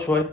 شوي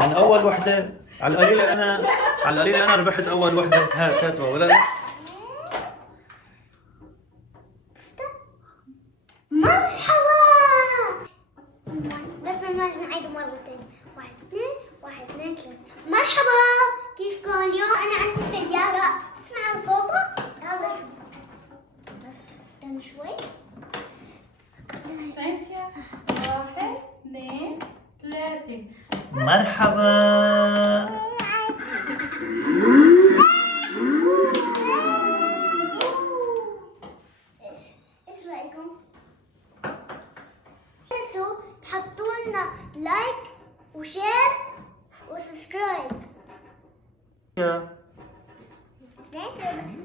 من اول وحده. على القليله انا ربحت اول وحده. ها كاتبه ولا لا؟ مرحبا. بس ما نعيد مرتين. 1 2 1 2 3. مرحبا، كيفكم اليوم؟ انا عندي سيارة، تسمعوا صوتها؟ يلا شوف. بس استنى شوي. سانتيا 1 2 3. مرحبا. ايش رايكم؟ تنسوا تحطوا لنا لايك وشير وسبسكرايب.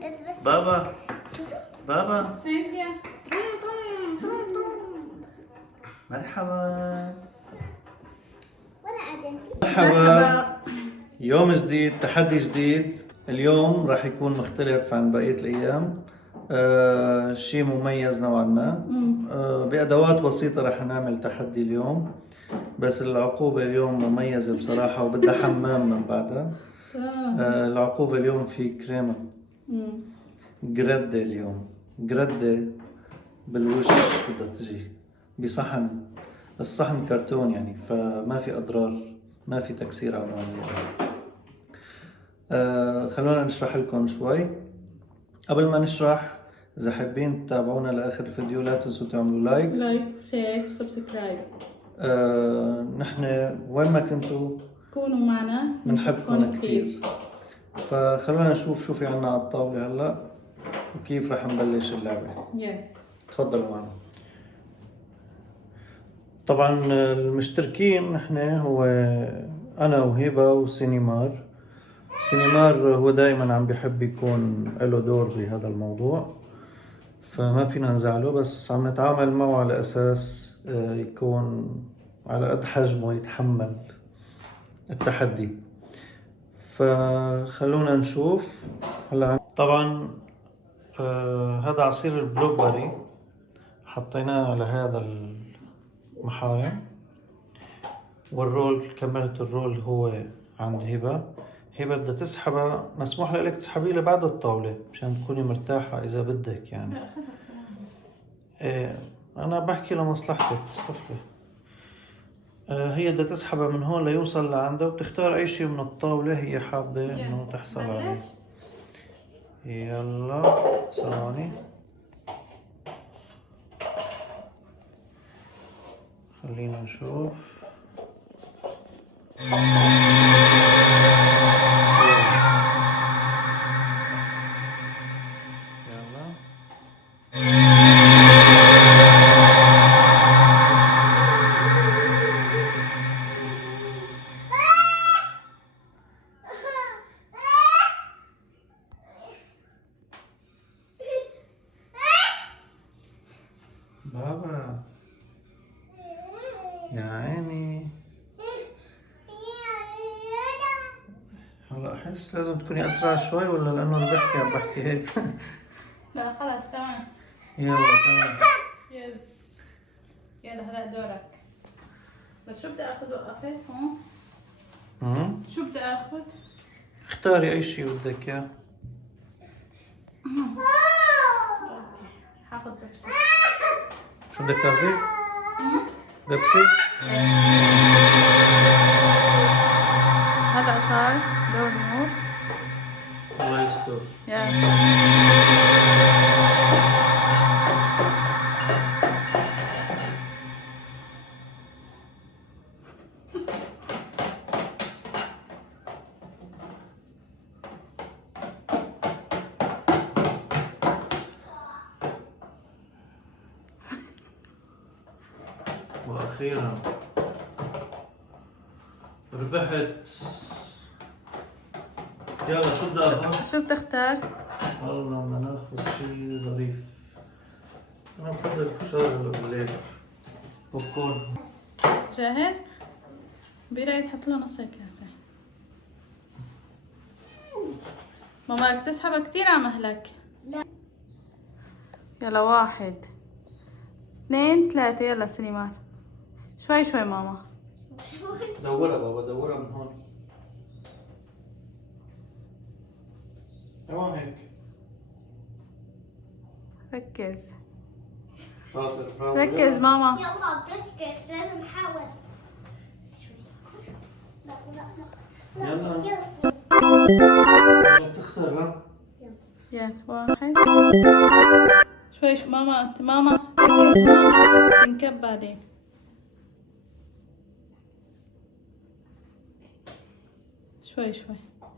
بس بابا شوفي. بابا سانتيا مرحبا. وانا ادنتي. مرحبا. يوم جديد، تحدي جديد. اليوم راح يكون مختلف عن بقية الأيام. شيء مميز نوعا ما. بأدوات بسيطة راح نعمل تحدي اليوم، بس العقوبة اليوم مميزة بصراحة وبدها حمام من بعدها. العقوبة اليوم في كريمة جردة. اليوم جردة بالوش بدها تجي بصحن. الصحن كرتون يعني، فما في أضرار، ما في تكسير عظام. خلونا نشرح لكم شوي. قبل ما نشرح، إذا حابين تتابعونا لآخر الفيديو لا تنسوا تعملوا لايك شير وسبسكرايب. نحن وين ما كنتوا كونوا معنا، بنحبكم كثير. فخلونا نشوف شو في عنا على الطاولة هلا وكيف رح نبلش اللعبة. تفضلوا معنا. طبعا المشتركين نحن هو أنا وهبة وسينيمار. سينيمار هو دائما عم بيحب يكون له دور بهذا الموضوع، فما فينا نزعله، بس عم نتعامل معه على أساس يكون على قد حجمه يتحمل التحدي. فخلونا نشوف هلا. طبعا هذا عصير البلوبري حطيناه على هذا المحارم، والرول كملت الرول هو عند هبة. هبة بدها تسحبها، مسموح لك تسحبيه لبعد الطاولة مشان تكوني مرتاحة إذا بدك يعني. أنا بحكي لمصلحتك، تسقفلي. هي بدها تسحبها من هون ليوصل لعندها، وبتختار أي شيء من الطاولة هي حابة إنه تحصل عليه. يلا ثواني، خلينا نشوف. يلا بابا، يا عيني. هلا احس لازم تكوني اسرع شوي، ولا لانه ربحتي عم بحكي هيك؟ لا خلاص تمام. يلا تمام. يس يلا هلا دورك. بس شو بدي اخذ؟ وقفت هون. شو بدي اخذ؟ اختاري اي شيء بدك اياه. حاخذ بيبسي. شو بدك تاخذي؟ بيبسي. هلا صار دور نور. الله يستر. واخيرا ربحت. يلا شو بدي اخذ؟ شو بتختار؟ والله بدنا ناخذ شيء ظريف. انا بفضل الفشار هلا بالليل. بوب كورن. جاهز؟ برأيي تحط له نص كاسة. ماما بدك تسحبها كتير على مهلك. لا. يلا 1 2 3 يلا سليمان. شوي شوي ماما. دورها بابا، دورها من هون. تمام هيك. ركز شاطر، برافو. ركز ماما. يلا بركز، لازم نحاول. لا لا لا. يلا. يلا. بتخسر ها؟ يلا 1. شوي ماما انت ماما ركز هون تنكب بعدين. شوي شوي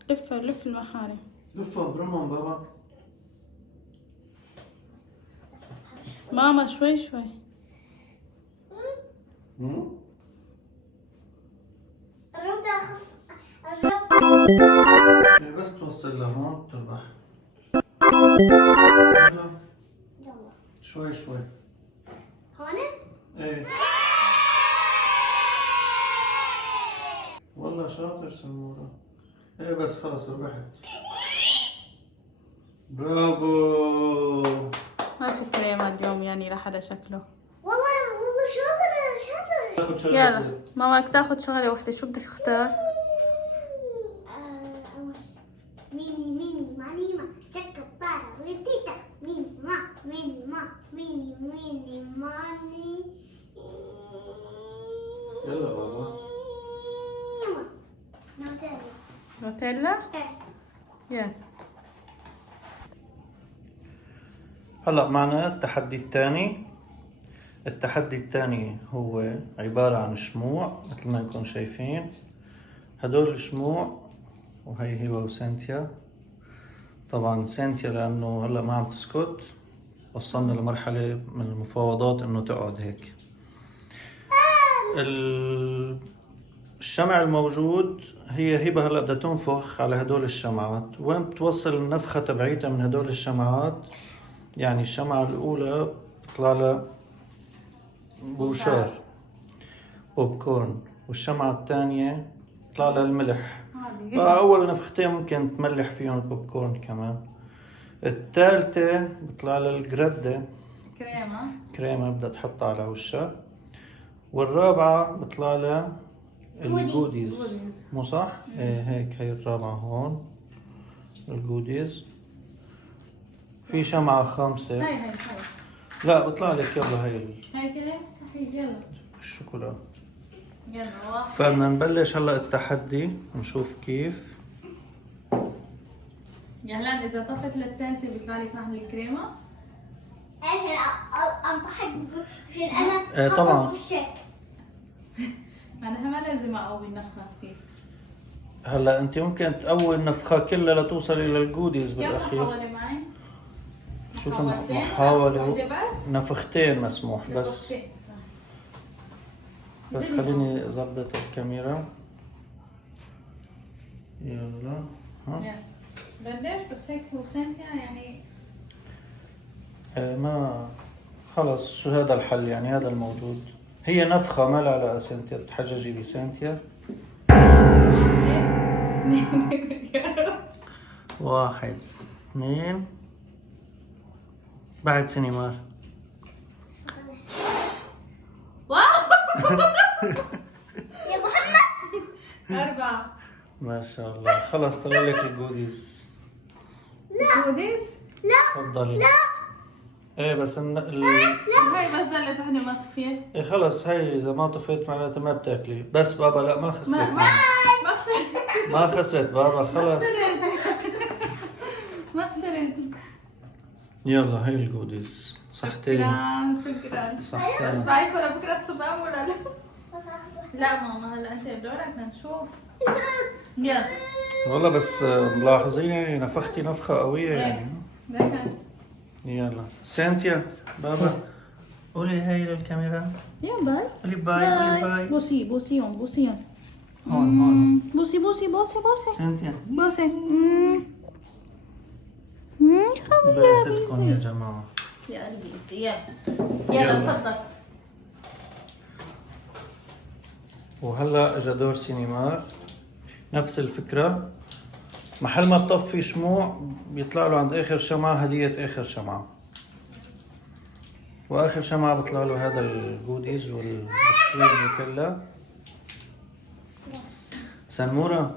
لف المحارم. لفها برمهم بابا. ماما شوي شوي. قربت اخف. قربت. بس توصل لهون بتربح. يلا يلا. شوي شوي. هون؟ ايه والله شاطر سمورة. ايه بس خلص ربحت. برافو. ما في كريمة اليوم يعني لحدا شكله. والله شاطر. تاخذ شغلة. يلا ماما بدك تاخذ شغلة وحدة، شو بدك تختار؟ أول شيء. ميني مانيما تشكر بارا ويديتا ميني ماني. يلا بابا. نوتيلا؟ ايه. يلا هلا معنا التحدي الثاني. التحدي الثاني هو عبارة عن شموع مثل ما انكم شايفين. هدول الشموع، وهي هبة وسانتيا. طبعا سانتيا لأنه هلا ما عم تسكت، وصلنا لمرحلة من المفاوضات انه تقعد هيك. الشمع الموجود، هي هبة هلا بدها تنفخ على هدول الشمعات. وين بتوصل النفخة تبعيتها من هدول الشمعات؟ يعني الشمعة الأولى بيطلع لها بوشار بوب كورن، والشمعة الثانية بيطلع لها الملح. أول نفختين ممكن تملح فيهم البوب كورن كمان. الثالثة بيطلع لها الجردة، كريمة بدها تحطها على وشها. والرابعة بيطلع لها الجوديز، مو صح؟ ايه هيك، هي الرابعة هون الجوديز. في شمعة خامسة. هاي لا بطلع لك، يلا هي هاي كده مستحيل. يلا الشوكولا. يلا 1. فبدنا نبلش هلا التحدي، نشوف كيف. يا هلا اذا طفت للثالثة بيطلع لي صحن الكريمة. عشان بحب، عشان انا إيه طبعاً. حاطه وشك. انا ما لازم اقوي النفخة كثير. هلا انت ممكن تقوي النفخة كلها لتوصلي للجوديز كم بالاخير. محاولة معي؟ شو محاولتين؟ محاولة؟ واحدة بس؟ نفختين مسموح بس. نفختين. بس زيني خليني اظبط الكاميرا. يلا ها. يلا. بلش بس هيك وسانتيا يعني. ما خلص، شو هذا الحل يعني؟ هذا الموجود. هي نفخة ما لها علاقة سانتيا، تحججي بسانتيا. 1 2 بعد سينمار. يا محمد. 4. ما شاء الله، خلص طلع لك الجوديز. جوديز؟ تفضلي. لا ايه بس هاي بس ضلت وحدة ما طفيت. إيه خلص، هي اذا ما طفيت معناتها ما بتاكلي. بس بابا لا، ما خسرت. ما خسرت. ما خسرت بابا، خلص. ما خسرت. يلا هي الجوديز صحتين. شكرا. صحتين. اسمعي ولا بكره الصبح ولا لا؟ لا ماما هلا انت دورك نشوف. يلا. والله بس ملاحظين يعني نفختي نفخة قوية يعني. يلا سانتيا بابا قولي هاي للكاميرا. يلا باي. قولي باي، قولي باي. بوسيهم هون بوسي سانتيا. بوسي. بأسدكم يا جماعة. يا قلبي يلا تفضل. وهلا اجا دور سينمار. نفس الفكرة، محل ما بطفي شموع بيطلع له عند اخر شمعة هدية اخر شمعة، واخر شمعة بيطلع له هذا الجوديز والبسكوت. شوي نوتيلا. سنورة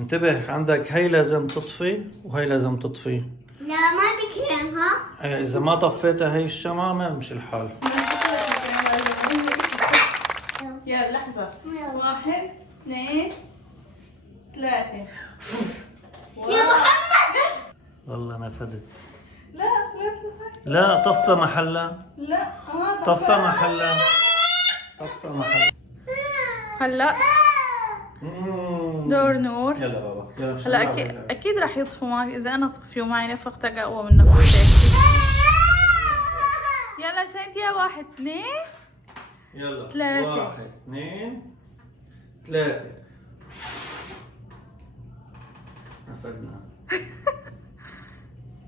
انتبه، عندك هي لازم تطفي وهي لازم تطفي. لا ما تكرمها. إذا ما طفيتها هي الشمعة ما يمشي الحال. يلا لحظة. 1 2 3. يا محمد. والله نفدت. لا لا تطفي. لا طفى محلها. لا ما طفى محلها. طفى محلها. هلا دور نور. يلا بابا يلا. هلا اكيد راح يطفوا معي اذا انا طفيوا معي نفختها اقوى من نفختي. يلا سنتيا 1 2 يلا 3. 1 2 3. نفدنا.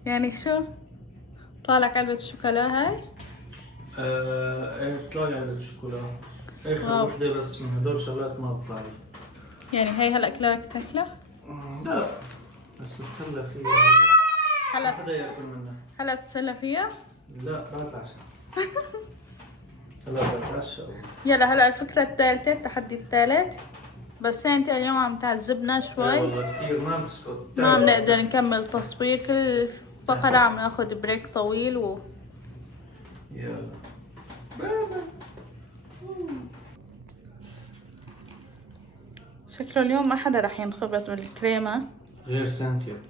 يعني شو طالك علبة الشوكولا هاي؟ ايه طلع لي علبة الشوكولا. اخر واو. وحدة بس من هدول شغلات ما بطلع لي. يعني هي هلا كلاك تاكلها؟ لا بس بتسلى فيها. هلا حدا ياكل منها. هلا بتسلى فيها؟ لا بتعشى. هلا بتعشى. يلا هلا الفكرة الثالثة، التحدي الثالث. بس انت اليوم عم تعذبنا ايه شوي، والله كثير ما بتسكت. ما بنقدر نكمل تصوير، كل فقرة عم ناخذ بريك طويل يلا بابا. شكله اليوم ما حدا رح ينخبط بالكريمة. غير سانتيا.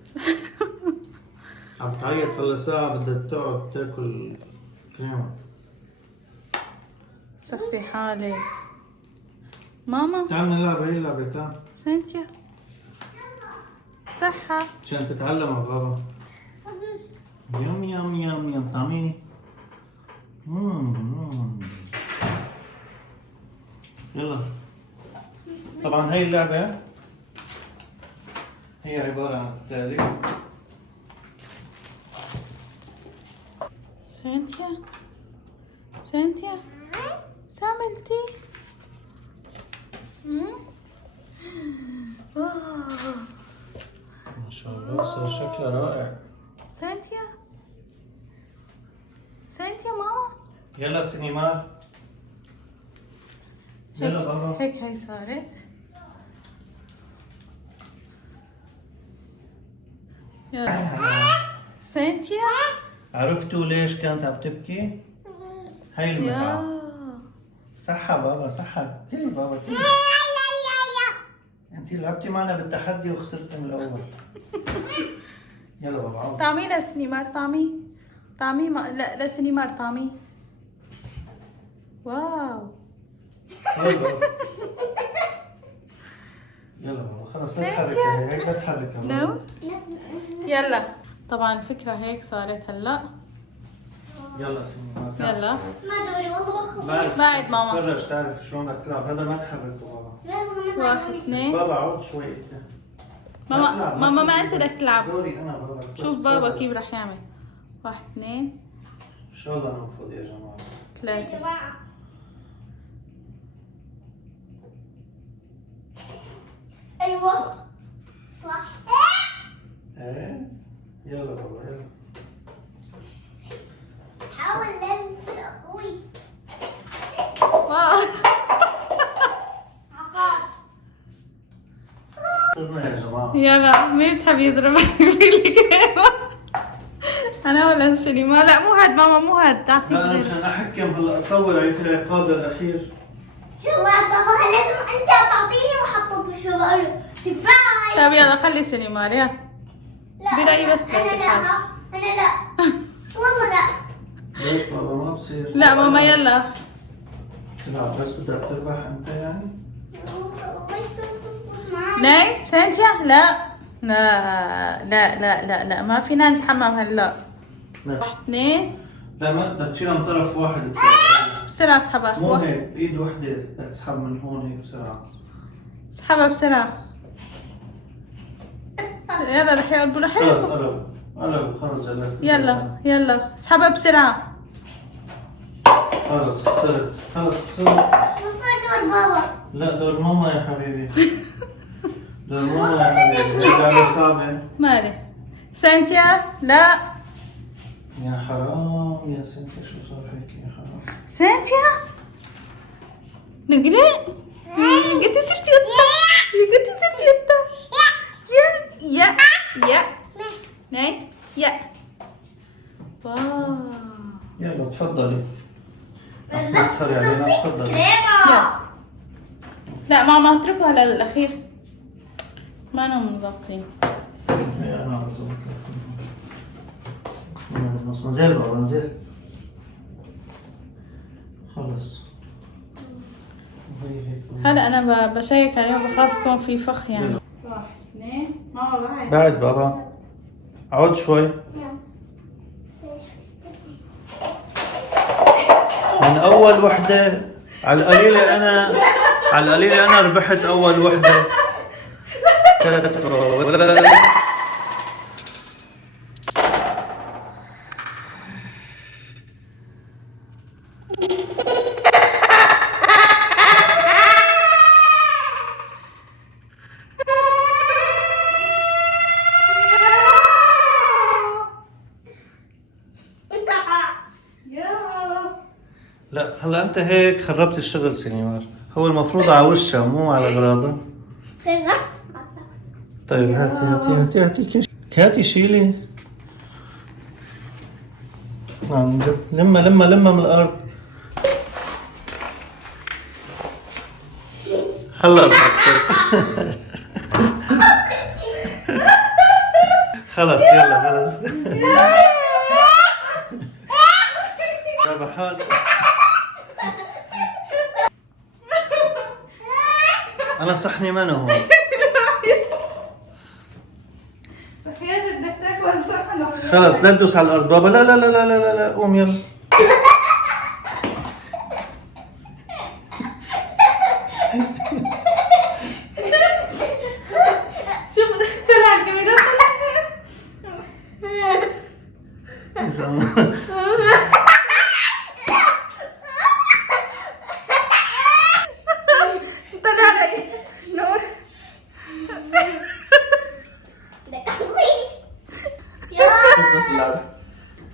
عم تعيط صار لها ساعة بدها تقعد تاكل كريمة. سختي حالي ماما. تعال نلعب هي اللعبة تعال. سانتيا صحة. عشان تتعلم يا بابا. يم يم يم يم طعمي. يلا. طبعا هي اللعبة هي عبارة عن التالي. سانتيا سانتيا شو عملتي؟ ما شاء الله صار شكلها رائع. سانتيا سانتيا ماما. يلا سينيمار. يلا بابا. هيك هي صارت. يلا سانتيا. عرفتوا ليش كانت عم تبكي؟ هاي المتعة. يا صحة بابا صحة. كلي بابا كلي. انتي لعبتي معنا بالتحدي وخسرتي من الاول. يلا بابا عود. طعمي لسنيمار، طعمي ما... لا لسنيمار طعمي. واو يلا بابا. يلا بابا خلص لا تحركي هيك لا تحركي. نو يلا. طبعا الفكرة هيك صارت هلا. يلا سينيمار. يلا ما دوري والله بخبط. بعد ماما. تفرج تعرف شلون بدك تلعب. هذا ما تحركه بابا. لا 1 2. بابا عود شوي انت. ماما ما انت بدك تلعب. دوري انا بابا. بس شوف بابا تفرج. كيف رح يعمل. 1 2 ان شاء الله ننفذ يا جماعة. 3. ايوه صح. ايه يلا بابا يلا. حاول لازم تصير قوي. واو عقاب. صرنا يا جماعة. يلا مين بتحب يضرب في الكريمة؟ انا ولا سليمة؟ لا مو هاد ماما مو هاد. تعطي لا انا مشان احكم هلا اصور يعني في العقاب الاخير. يلا يا بابا لازم انت تعطيني واحطه في الشباب. سبرايز. طيب يلا خلي سليمة يا لا برأيي بس انا تاكل لا. حاجة. انا لا. والله لا. ليش بابا ما بصير؟ لا ماما يلا. تلعب بس بدك تربح انت يعني؟ الله يستر تصبر معي. ناي سانتيا لا لا لا لا لا لا ما فينا نتحمم هلا. لا 1 2 لا ما بدك تشيلها من طرف واحد. بسرعة اسحبها. مو هيك بايد وحده بدك تسحب من هون هيك بسرعة. اسحبها بسرعة. يلا رح يقربوا رح خلص يقربوا. قرب خلص جلست. يلا يلا اسحبها بسرعة. خلص خسرت خلص خسرت. وصار دور بابا. لا دور ماما يا حبيبي. دور ماما يا حبيبي. هي لعبة صعبة. مالي سانتيا لا. يا حرام يا سنتي شو صار هيك يا حرام. سانتيا نقرأ قلتي صرتي قطة قلتي صرتي قطة يا ناي يا واو يلا تفضلي. مسخرة علينا، تفضلي. يلا. لا ماما اتركها للأخير ما نم ضابطين. أنا عاوز أطلع. نزل بابا نزل. خلص. هلا أنا بشيك عليهم بخاف يكون في فخ يعني. واحد اثنين ماما بعد بابا. عود شوي. من أول وحدة على القليلة أنا ربحت أول وحدة. لا هلا أنت هيك خربت الشغل سينيور. هو المفروض على وشها مو على أغراضها. طيب هاتي شيلي. عن جد لما من الأرض. هلا صدقت. خلص يلا خلص. بابا حاضر. أنا صحني منه هون. خلص لا تدوس على الأرض بابا. لا لا لا لا لا لا قوم يلا. شوف طلع الكاميرا طلع علي نور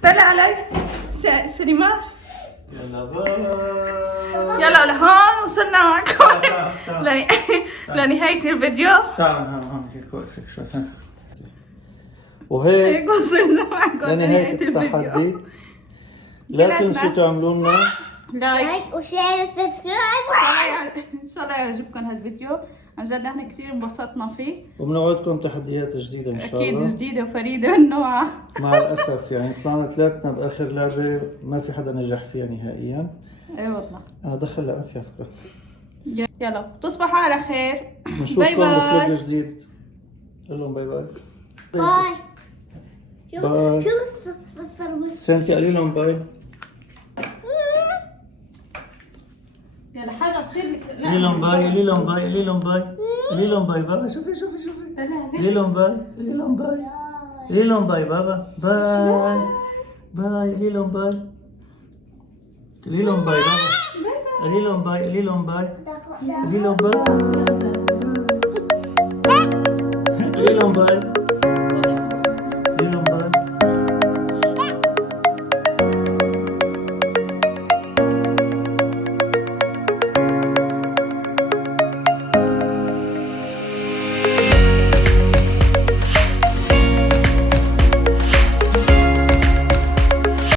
طلع علي سليمان. يلا باي. يلا لهون وصلنا معكم لنهاية الفيديو. تعال هون هيك وقفك شوي. وهيك هيك وصلنا معكم لنهاية لنهاية الفيديو. التحدي. لا تنسوا تعملوا لنا لايك وشير وسبسكرايب. ان شاء الله يعجبكم هالفيديو. عن جد احنا كثير انبسطنا فيه. وبنوعدكم تحديات جديدة إن شاء الله. اكيد جديدة وفريدة من نوعها. مع الأسف يعني طلعنا ثلاثنا بآخر لعبة ما في حدا نجح فيها نهائيا. اي والله. أنا دخل لأ فيها فكرة. يلا تصبحوا على خير. باي نشوفكم باي. بفلوج جديد. قول لهم باي باي. باي. باي. شوف بصر سنتي قولي لهم باي. يلا حاجة بخير. قولي لهم باي. قولي لهم باي. قولي لهم باي. قولي لهم باي بابا. شوفي قولي لهم باي. قولي لهم باي. قولي لهم باي بابا. باي باي. قولي لهم باي. قولي لهم باي بابا. قولي لهم باي. قولي لهم باي. قولي لهم باي. قولي لهم باي.